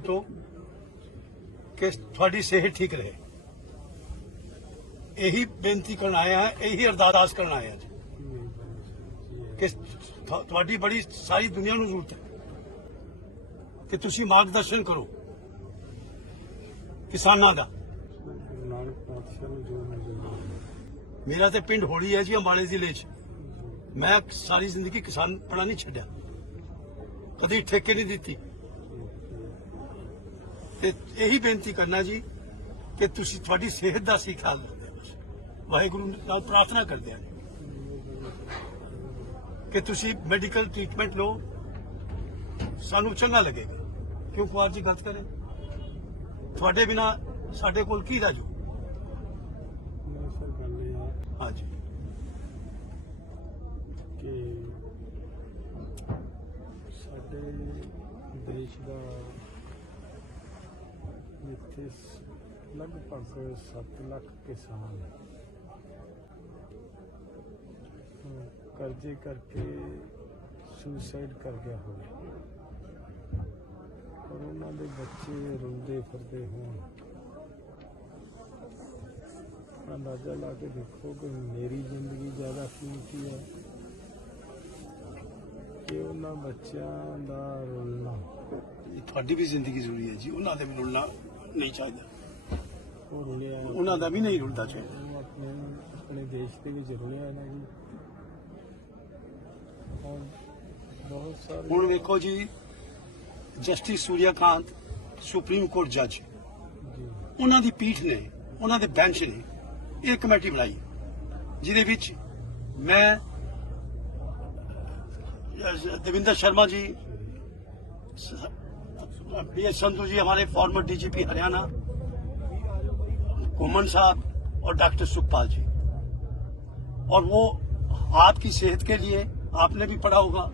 ਤੋਂ ਕਿ ਤੁਹਾਡੀ ਸਿਹਤ ਠੀਕ ਰਹੇ। ਇਹੀ ਬੇਨਤੀ ਕਰਨ ਆਏ ਹਾਂ, ਇਹੀ ਅਰਦਾਸ ਕਰਨ ਆਏ ਹਾਂ ਕਿ ਤੁਹਾਡੀ ਬੜੀ ਸਾਰੀ ਦੁਨੀਆ ਨੂੰ ਜ਼ਰੂਰਤ ਹੈ। ਕਿ ਤੁਸੀਂ ਮਾਰਗਦਰਸ਼ਨ ਕਰੋ ਕਿਸਾਨਾਂ ਦਾ। ਮੇਰਾ ਤੇ ਪਿੰਡ ਹੋਲੀ ਹੈ ਜੀ, ਅੰਬਾਲੇ ਜ਼ਿਲ੍ਹੇ 'ਚ। ਮੈਂ ਸਾਰੀ ਜ਼ਿੰਦਗੀ ਕਿਸਾਨ ਪੜਾ ਨਹੀਂ ਛੱਡਿਆ। ਕਦੀ ਠੇਕੇ ਨਹੀਂ ਦਿੱਤੀ। ਤੇ ਇਹੀ ਬੇਨਤੀ ਕਰਨਾ ਜੀ ਕਿ ਤੁਸੀਂ ਤੁਹਾਡੀ ਸਿਹਤ ਦਾ ਸੀ ਖਿਆਲ ਰੱਖਦੇ ਵਾਹਿਗੁਰੂ ਨਾਲ ਪ੍ਰਾਰਥਨਾ ਕਰਦੇ ਹਾਂ। ਕਿ ਤੁਸੀਂ ਮੈਡੀਕਲ ਟ੍ਰੀਟਮੈਂਟ ਲਓ, ਸਾਨੂੰ ਚੰਗਾ ਲੱਗੇਗਾ ਕਿਉਂ ਕੁਮਾਰ ਜੀ ਗਲਤ ਕਰੇ? ਤੁਹਾਡੇ ਬਿਨਾ ਸਾਡੇ ਕੋਲ ਕੀ ਰਾਜੂ ਹਾਂਜੀ ਕਿ ਸਾਡੇ ਦੇਸ਼ ਦਾ ਜਿੱਥੇ ਸ- ਲਗਭਗ 7 ਲੱਖ ਕਿਸਾਨ ਅਹ, ਕਰਜ਼ੇ ਕਰਕੇ ਸੁਸਾਈਡ ਕਰ ਗਿਆ ਹੋਵੇ। ਔਰ ਉਹਨਾਂ ਦੇ ਬੱਚੇ ਰੋਂਦੇ ਫਿਰਦੇ ਹੋਣ। ਅੰਦਾਜ਼ਾ ਲਾ ਕੇ ਦੇਖੋ ਕਿ ਮੇਰੀ ਜ਼ਿੰਦਗੀ ਜ਼ਿਆਦਾ ਕੀਮਤੀ ਹੈ ਕਿ ਉਹਨਾਂ ਬੱਚਿਆਂ ਦਾ ਰੋਲਣਾ। ਤੁਹਾਡੀ ਵੀ ਜ਼ਿੰਦਗੀ ਜ਼ਰੂਰੀ ਹੈ ਜੀ ਉਹਨਾਂ ਦੇ ਵੀ ਰੁਲਣਾ। ਨਹੀਂ ਚਾਹੀਦਾ। ਉਹ ਰੁਲਿਆ ਉਹਨਾਂ ਦਾ ਵੀ ਨਹੀਂ ਰੁਲਦਾ ਚਾਹੀਦਾ। ਉਹ ਆਪਣੇ ਆਪਣੇ ਦੇਸ਼ ਦੇ ਵਿੱਚ ਰੁਲਿਆ ਨਾ ਜੀ। ਔਰ ਬਹੁਤ ਸਾਰੇ ਹੁਣ ਵੇਖੋ ਜੀ ਜਸਟਿਸ ਸੂਰਿਆਕਾਂਤ ਸੁਪਰੀਮ ਕੋਰਟ ਜੱਜ। ਉਹਨਾਂ ਦੀ ਪੀਠ ਨੇ ਉਹਨਾਂ ਦੇ ਬੈਂਚ ਨੇ ਇਹ ਕਮੇਟੀ ਬਣਾਈ ਜਿਹਦੇ ਵਿੱਚ ਮੈਂ ਦਵਿੰਦਰ ਸ਼ਰਮਾ ਜੀ एस संधू जी, हमारे फॉर्मर डीजीपी हरियाणा, घुमन साहब और डॉक्टर सुखपाल जी। और वो आपकी सेहत के लिए आपने भी पढ़ा होगा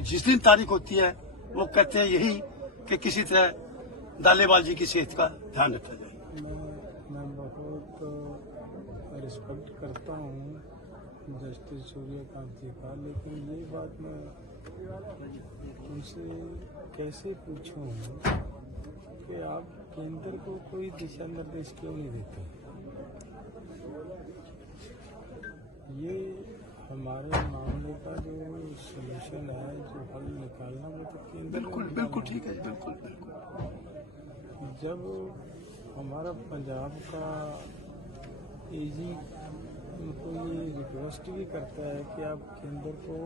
जिस दिन तारीख होती है, वो कहते हैं यही कि किसी तरह दालेवाल जी की सेहत का ध्यान रखा जाए। मैं मैं बहुत रिस्पेक्ट करता हूँ जस्टिस सूर्यकांत जी का लेकिन ये बात मैं उनसे कैसे पूछूँ कि आप केंद्र को कोई दिशा निर्देश क्यों नहीं देते? ये हमारे मामले का जो सोल्यूशन है जो हल निकालना वो तो केंद्र बिल्कुल बिल्कुल ठीक है बिल्कुल बिल्कुल। जब हमारा पंजाब का एजी उनको ये रिक्वेस्ट भी करता है कि आप केंद्र को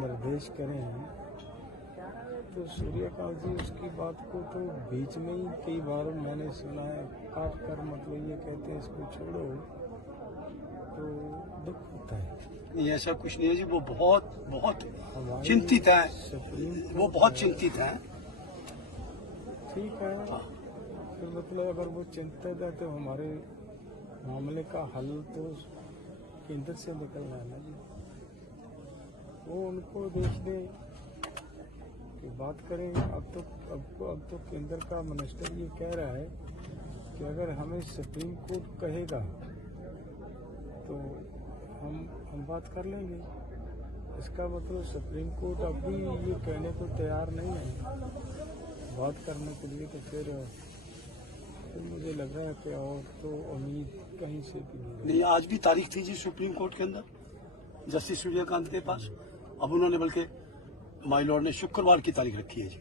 निर्देश करें। तो सूर्यकांत जी उसकी बात को तो बीच में ही कई बार मैंने सुना है। काट कर मतलब ये कहते हैं इसको छोड़ो। तो दुख होता है। ऐसा कुछ नहीं है जी। वो बहुत बहुत चिंतित है। वो बहुत चिंतित है। ठीक है। तो मतलब अगर वो चिंतित है तो हमारे मामले का हल तो केंद्र से निकलना है ना जी। वो उनको देख दे कि बात करें, अब तो अब तो अब तो केंद्र का मिनिस्टर ये कह रहा है कि अगर हमें सुप्रीम कोर्ट कहेगा तो हम हम बात कर लेंगे। इसका मतलब सुप्रीम कोर्ट अभी ये कहने को तैयार नहीं है। बात करने के लिए तो फिर मुझे लग रहा है कि और तो उम्मीद कहीं से भी नहीं नहीं आज भी तारीख थी जी सुप्रीम कोर्ट के अंदर जस्टिस सूर्यकांत के पास। अब उन्होंने बल्कि माई लॉर्ड ने शुक्रवार की तारीख रखी है जी।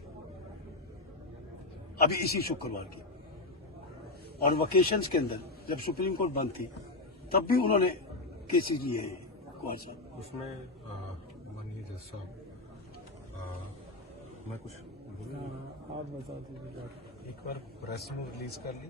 अभी इसी शुक्रवार की। और वकेशंस के अंदर जब सुप्रीम कोर्ट बंद थी तब भी उन्होंने केसेस लिए हैं कुमार साहब। उसमें माननीय जज साहब मैं कुछ बोलूँ? हाँ, आप बता दीजिए। एक बार प्रेस में रिलीज़ कर ली।